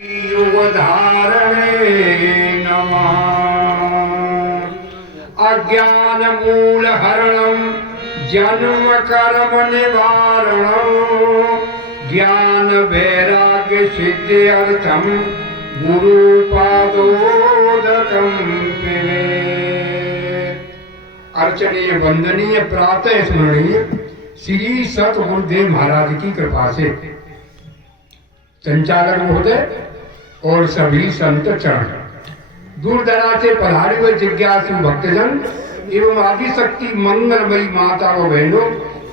युगधारणे नमः। अज्ञानमूलहरणं जन्म कर्म निवारणं ज्ञान वैराग्य सिद्ध्यर्थं गुरुपादोदकं पिबेत्। अर्चनीय वंदनीय प्रातः स्मरणीय श्री सतगुरुदेव महाराज की कृपा से संचालक महोदय और सभी संत चरण, दूर दराज से पधारे हुए जिज्ञासु भक्तजन एवं आदिशक्ति मंगलमयी माता व बहनों,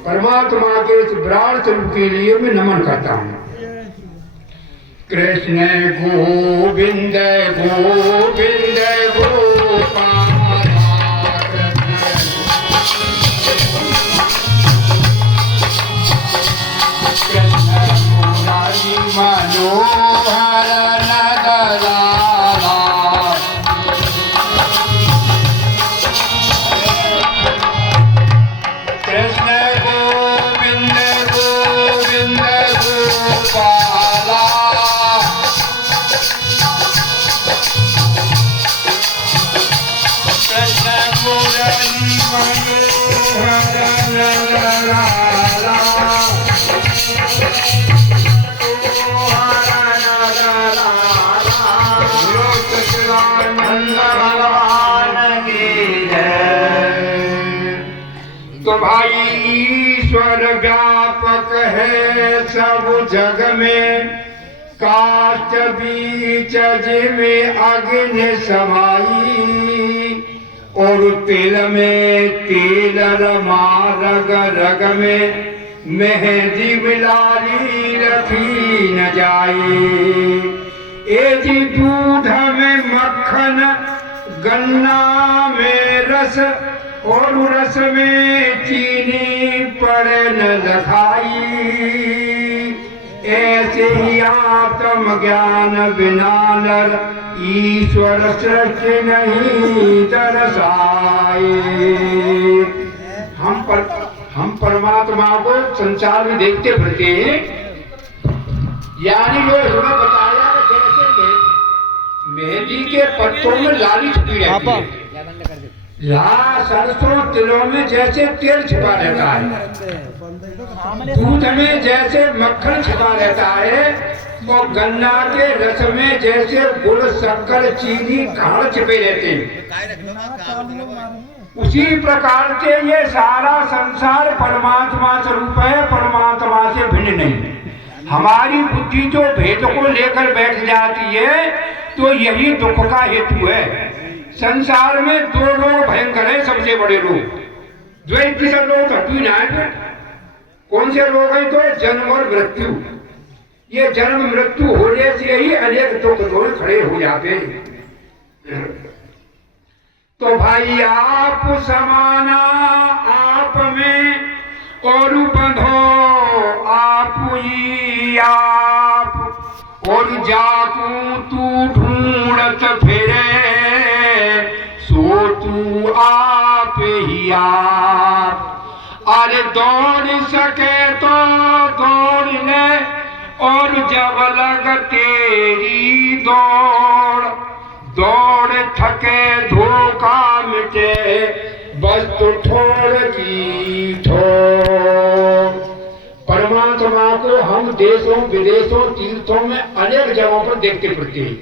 परमात्मा के इस विराट स्वरूप के लिए मैं नमन करता हूँ। कृष्ण गोविंद गोविंद गोपाल मनोहर नदलाला कृष्ण गोविंद गोविंद गोपाला कृष्ण मुरली मनोहर नदलाला तो भाई ईश्वर व्यापक है सब जग में, काष्ठ बीच में अग्नि समाई और तिल में तेल रमा रग रग में मेहंदी मिलाली रखी न जाए। ए जी दूध में मक्खन गन्ना में रस और रस में चीनी पड़े न लखाई, ऐसे ही आत्म ज्ञान बिना नर ईश्वर सृष्टि नहीं दर्शाए। हम परमात्मा को संसार में देखते फिरते हैं, यानी जो हमें बताया कि जैसे मेहंदी के पत्तों में लाली छुपी रहती है, सरसों तिलों में जैसे तेल छिपा रहता है, दूध में जैसे मक्खन छिपा रहता है और गन्ना के रस में जैसे गुड़ शक्कर चीनी गाढ़ छिपे रहते हैं, उसी प्रकार से ये सारा संसार परमात्मा स्वरूप है, परमात्मा से भिन्न नहीं। हमारी बुद्धि जो भेद को लेकर बैठ जाती है तो यही दुख का हेतु है। संसार में दो लोग भयंकर है, सबसे बड़े लोग द्वैत से लोग हटू ना। कौन से लोग हैं? तो जन्म और मृत्यु। ये जन्म मृत्यु होने से ही अनेक दुख दोष खड़े हो जाते हैं। तो भाई आप समाना आप में और बंधो आप ही आप, और जाकू तू ढूंढत फिरे सो तू आप ही आप। अरे दौड़ सके तो दौड़ ले और जब लग तेरी दौड़, दौड़ थके धोखा मिटे बस तो ठोर की ठोर। परमात्मा को हम देशों विदेशों तीर्थों में अनेक जगहों पर देखते फिरते हैं,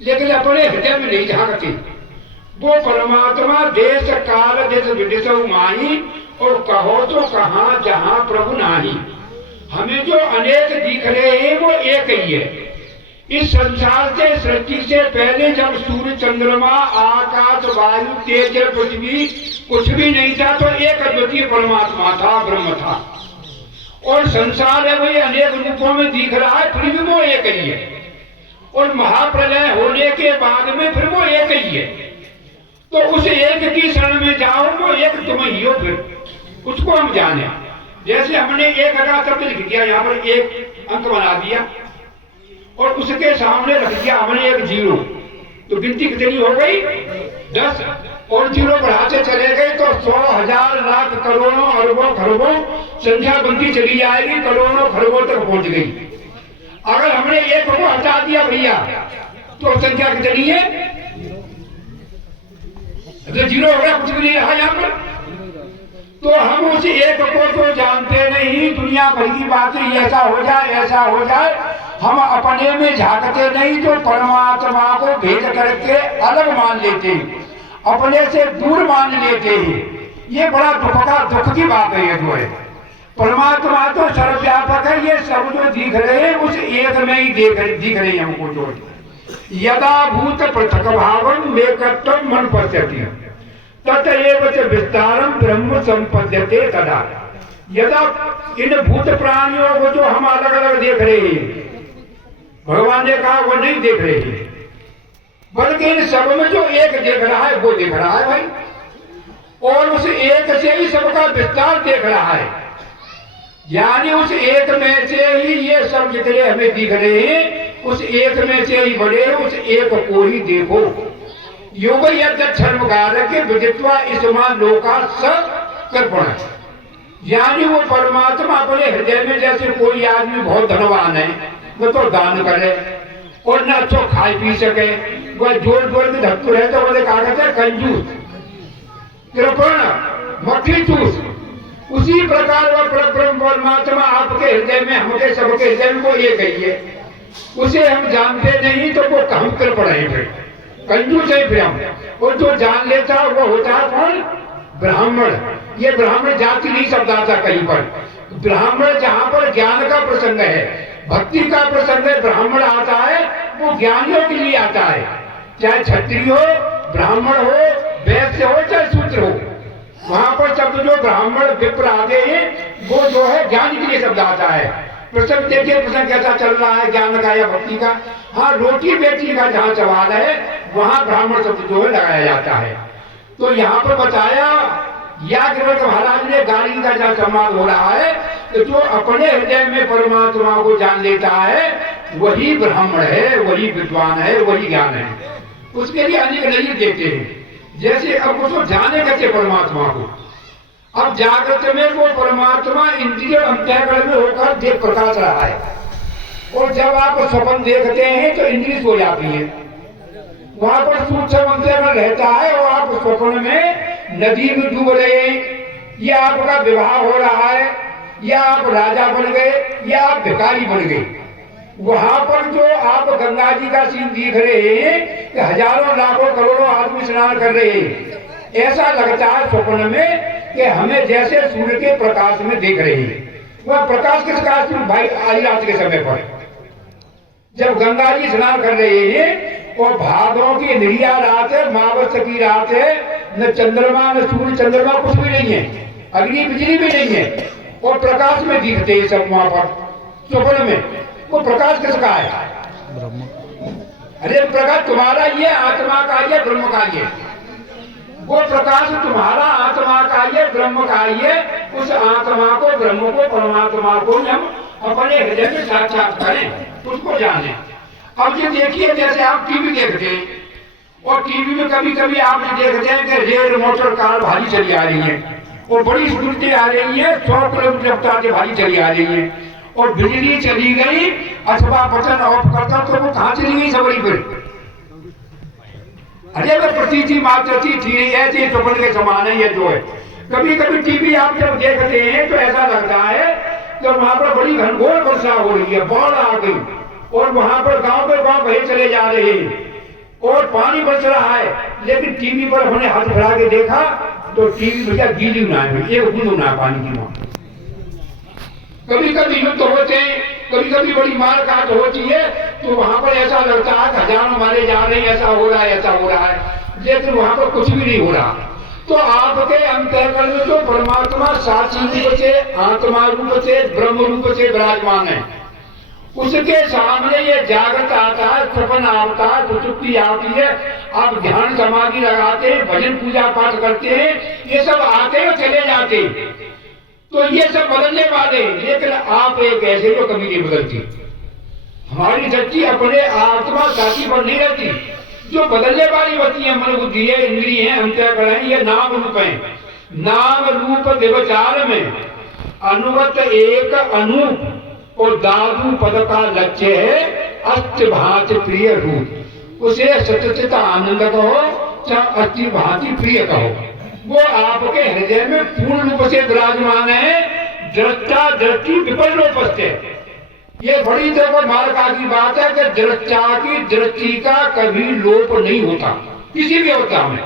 लेकिन अपने हृदय में नहीं झांकते। वो परमात्मा देश काल देश विदेश माही, और कहो तो कहाँ जहाँ प्रभु नाही। हमें जो अनेक दिख रहे हैं वो एक ही है। इस संसार से सृष्टि से पहले जब सूर्य चंद्रमा आकाश वायु तेज पृथ्वी कुछ भी नहीं था तो एक अद्वितीय परमात्मा था, ब्रह्म था। और संसार है वही अनेक रूपों में दिख रहा है, फिर भी वो एक ही है। और महाप्रलय होने के बाद में फिर वो एक ही है। तो उस एक की शरण में जाओ, वो एक तुम ही हो, फिर उसको हम जाने। जैसे हमने एक अदा शब्द लिख दिया, यहाँ पर एक अंक बना दिया और उसके सामने रख दिया हमने एक जीरो, तो गिनती कितनी हो गई? 10। और जीरो बढ़ाते चले गए तो 100 1000 लाख करोड़ों अरबों खरबों संख्या बनती चली जाएगी, करोड़ों खरबों तक पहुंच गई। अगर हमने एक को हटा दिया भैया तो संख्या कितनी है? तो जीरो हो गया, कुछ भी नहीं रहा यहाँ पर। तो हम उस एक को तो जानते नहीं, दुनिया भर की बातें ऐसा हो जाए ऐसा हो जाए, हम अपने में झांकते नहीं, तो परमात्मा को भेद करके अलग मान लेते हैं, अपने से दूर मान लेते हैं। ये बड़ा दुख की बात है। ये जो है परमात्मा तो सर्वव्यापक है, ये सब जो दिख रहे हैं उस एक में ही दिख रहे हैं हमको। जो यदा भूत पृथक भावम मेकत्वम मन पश्यति ततएव च विस्तारम ब्रह्म संपद्यते तदा। यदा इन भूत प्राणियों को जो हम अलग अलग देख रहे हैं, भगवान ने कहा वो नहीं देख रहे हैं, बल्कि इन सब में जो एक देख रहा है वो देख रहा है भाई, और उस एक से ही सबका विस्तार देख रहा है। यानी उस एक में से ही ये सब जितने हमें दिख रहे हैं, उस एक में से ही बड़े, उस एक को ही देखो। योग के विदित्वा इसमा लोका सर्पण। यानी वो परमात्मा अपने हृदय में, जैसे कोई आदमी बहुत धनवान है, वो तो दान करे और न अच्छो खाई पी सके, वह जोर जोर के धक्कू है, तो बोले कहा कहते हैं कंजूस, कृपण, मक्खी चूस। उसी प्रकार वह परब्रह्म परमात्मा आपके हृदय में, हमके सबके हृदय में वो एक है, उसे हम जानते नहीं, तो वो हम कृपण है, फिर कंजूस है फिर हम। और जो जान लेता है वो होता है कौन? ब्राह्मण। ये ब्राह्मण जाति नहीं शब्द आता कहीं पर। ब्राह्मण जहाँ पर ज्ञान का प्रसंग है, भक्ति का प्रसंग है, ब्राह्मण आता है, वो ज्ञानियों के लिए आता है। चाहे क्षत्रिय हो, ब्राह्मण हो, वैश्य हो, चाहे शूद्र हो, वहां पर शब्द जो ब्राह्मण विप्र आते हैं वो जो है ज्ञान के लिए शब्द आता है। प्रसंग देखिए, प्रसंग कैसा चल रहा है ज्ञान का या भक्ति का। हाँ, रोटी बेटी का जहाँ सवाल है वहां ब्राह्मण शब्द जो है लगाया जाता है। तो यहाँ पर बताया याज्ञवल्क्य महाराज ने गाड़ी का जहाँ संवाद हो रहा है, तो जो अपने हृदय में परमात्मा को जान लेता है वही ब्राह्मण है, वही विद्वान है, वही ज्ञान है। उसके लिए अनेक नजर देते हैं। जैसे अब उसको जाने कैसे परमात्मा को, अब जागृत में वो परमात्मा इंद्रिय अंतःकरण में होकर देख प्रकाश रहा है, और जब आप स्वप्न देखते हैं तो इंद्रिय सो जाती है, वहां पर सूक्ष्म अंतःकरण रहता है, और आप स्वप्न में नदी में डूब रहे हैं, या आपका विवाह हो रहा है, या आप राजा बन गए, या आप भिखारी बन गए। वहां पर जो आप गंगा जी का सीन देख रहे हैं कि हजारों लाखों करोड़ों आदमी स्नान कर रहे हैं, ऐसा लगता है स्वप्न में कि हमें जैसे सूर्य के प्रकाश में देख रहे हैं। वह प्रकाश किस काश में भाई? आधी रात के समय पर जब गंगा जी स्नान कर रहे हैं, और भादों की निरिया रात है, मावस की रात है, न चंद्रमा न सूर्य चंद्रमा कुछ भी नहीं है, अग्नि बिजली भी नहीं है, और प्रकाश में दिखते हैं सब वहां पर स्वप्न में। वो प्रकाश किसका है? अरे प्रकाश तुम्हारा ये आत्मा का, ये ब्रह्म का, ये वो प्रकाश तुम्हारा आत्मा का, ये ब्रह्म का, ये उस आत्मा को, ब्रह्म को, परमात्मा को हम अपने हृदय में साक्षात करें, उसको जाने। अब ये देखिए, जैसे आप टीवी देखते हैं, और टीवी में कभी कभी आप देखते हैं कि रेल मोटर कार भारी चली आ रही है, और बड़ी स्पीड आ रही है, 100 किलोमीटर रफ्तार से भारी चली आ रही है, और बिजली चली गई, अथवा बटन ऑफ करता तो वो कहाँ चली गई सबरी फिर? अरे वो प्रतीति मात्र थी ऐसे स्वप्न के समान है ये जो है। कभी कभी टीवी आप जब देखते हैं तो ऐसा लगता है कि वहां पर बड़ी घनघोर वर्षा हो रही है, बाढ़ आ गई, और वहां पर गांव के गांव बहे चले जा रहे हैं, और पानी बरस रहा है, लेकिन टीवी पर हमने हाथ फैला के देखा तो टीवी भैया गीली ना है, एक बूंद ना पानी की। वहां कभी कभी युद्ध होते हैं, कभी कभी बड़ी मार काट होती है, तो वहां पर ऐसा लगता है हजारों मारे जा रहे हैं, ऐसा हो रहा है, ऐसा हो रहा है, लेकिन वहां पर कुछ भी नहीं हो रहा। तो आपके अंतःकरण में जो परमात्मा साक्षी रूप से, आत्मा रूप से, ब्रह्म रूप से विराजमान है, उसके सामने ये जागृत आता है, सपन आता है, सुसुप्ति आती है, आप ध्यान समाधि लगाते हैं, भजन पूजा पाठ करते हैं, ये सब आते हैं चले जाते हैं, तो ये सब बदलने वाले, लेकिन आप एक ऐसे जो कभी नहीं बदलती। हमारी शक्ति अपने आत्मा साथी पर नहीं रहती, जो बदलने वाली होती है, मन बुद्धि है, इंद्रिय है, अंतःकरण है, ये नाम रूप है। नाम रूप व्यवचार में अनुगत एक अनूप और दादू पद का लक्ष्य है अस्त भांति प्रिय रूप। उसे सतचित आनंद कहो चाहे अति भांति प्रिय कहो, वो आपके हृदय में पूर्ण रूप से विराजमान है। दृष्टा दृष्टि विपरीतोपस्थे, ये बड़ी तरह मार्का की बात है कि दृष्टा की दृष्टि का कभी लोप नहीं होता किसी भी अवस्था में।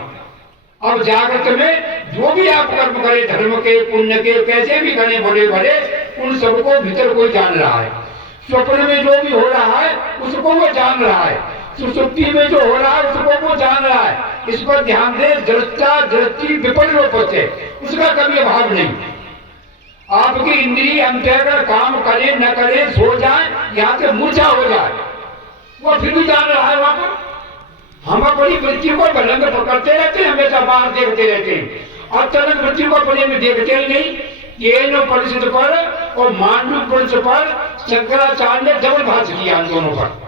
अब जागृत में जो भी आप कर्म करें, धर्म के पुण्य के कैसे भी करें बड़े बड़े, उन सबको भीतर कोई जान रहा है। स्वप्न में जो भी हो रहा है उसको वो जान रहा है, सुसुप्ति में जो हो रहा है उसको वो जान रहा है। इस पर ध्यान दे, दृष्टा दृष्टि विपरीतोपस्थे, उसका कभी अभाव नहीं। आपकी इंद्रिय अंतर्गत काम करे न करे, सो जाए, यहाँ से मूर्छा हो जाए, वो फिर भी जान रहा है वहां पर। हम अपनी वृत्ति को बलंग पकड़ते रहते हैं, हमेशा बाहर देखते रहते हैं और तरंग वृत्ति को अपने में देखते ही नहीं। ये नो परिषद पर और मांडू परिषद पर शंकराचार्य ने डबल भाष्य किया इन दोनों पर।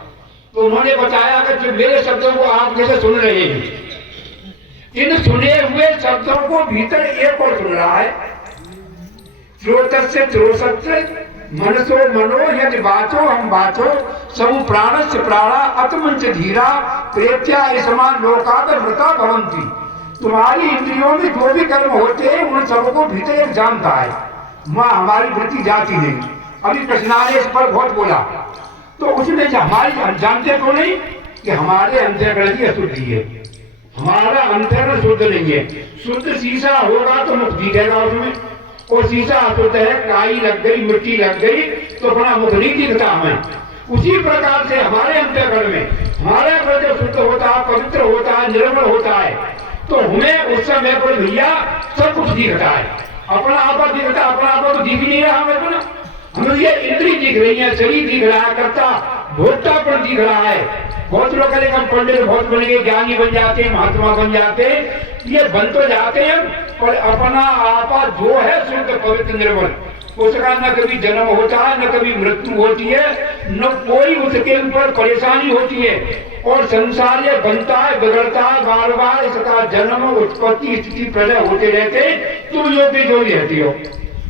तो उन्होंने बताया कि जो मेरे शब्दों को आप जैसे सुन रहे हैं, इन सुने हुए शब्दों को भीतर एक और सुन रहा है। श्रोतस्य श्रोतस्य मनसो मनो यदि बाचो हम बाचो सब प्राणस्य प्राणा अतमंच धीरा प्रेत्या समान लोकात व्रता भवंती। तुम्हारी इंद्रियों में जो भी कर्म होते हैं उन सबको भीतर एक जानता है। माँ हमारी वृत्ति जाती नहीं। अभी कृष्णा ने इस पर बहुत बोला, तो उसमें हमारी जानते तो नहीं कि हमारे अंतर्गत ही अशुद्धि है, हमारा अंतर्गत शुद्ध नहीं है। शुद्ध शीशा होगा तो मुख दिखेगा उसमें, और शीशा अशुद्ध है, काई लग गई, मिट्टी लग गई तो अपना मुख नहीं दिखता हमें। उसी प्रकार से हमारे अंतर्गत में हमारा हृदय शुद्ध होता है, पवित्र होता है, निर्मल होता है, तो हमें उस समय पर भैया सब कुछ दिखता है। अपना आपा दिखता, अपना आपा तो दिख नहीं रहा हमें, तो ना हमें ये इंद्री दिख रही है, शरीर दिख रहा है, करता भोक्तापन दिख रहा है। बहुत लोग कहेंगे हम पंडित बहुत बन गए, ज्ञानी बन जाते हैं, महात्मा बन जाते हैं, ये बन तो जाते हैं, पर अपना आपा जो है शुद्ध पवित्र निर्मल, उसका न कभी जन्म होता है, न कभी मृत्यु होती है, न कोई उसके ऊपर परेशानी होती है। और संसार ये बनता है, बिगड़ता है, बार बार इसका जन्म उत्पत्ति स्थिति प्रलय होते रहते। तुम योगी जो रहती हो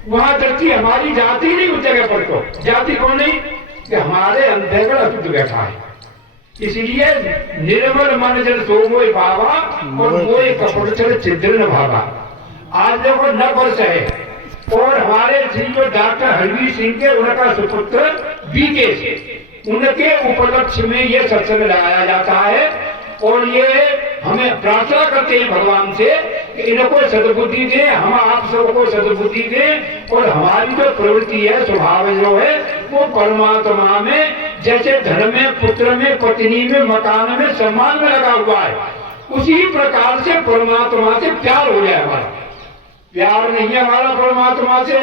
वहां दृष्टि हमारी जाती नहीं उस जगह पर, तो जाती कौन नहीं कि हमारे अंतर्गत अशुद्ध बैठा है। इसलिए निर्मल मन जन सो मोय भावा और मोय कपट चल छिद्र भावा। आज देखो 9 वर्ष है और हमारे श्री जो डॉक्टर हरवीर सिंह के उनका सुपुत्र बीके, उनके उपलक्ष्य में ये सत्संग लगाया जाता है। और ये हमें प्रार्थना करते हैं भगवान से कि इनको सद्बुद्धि दे, हम आप सबको सद्बुद्धि दे, और हमारी जो प्रवृत्ति है, स्वभाव जो है, वो परमात्मा में जैसे धन में, पुत्र में, पत्नी में, मकान में, सम्मान में लगा हुआ है, उसी प्रकार से परमात्मा से प्यार हो जाए हमारा। प्यार नहीं है हमारा परमात्मा से,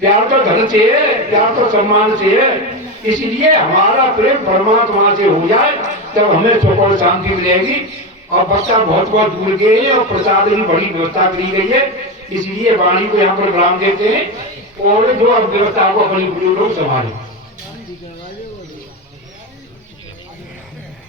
प्यार तो धन से है, प्यार तो सम्मान से है। इसलिए हमारा प्रेम परमात्मा से हो जाए तब हमें सुख और शांति मिलेगी। और बच्चा बहुत बहुत दूर गए हैं और प्रसाद की बड़ी व्यवस्था करी गई है, इसलिए वाणी को यहाँ पर विराम देते हैं और जो अब व्यवस्था को अपनी पूरी लोग संभालें।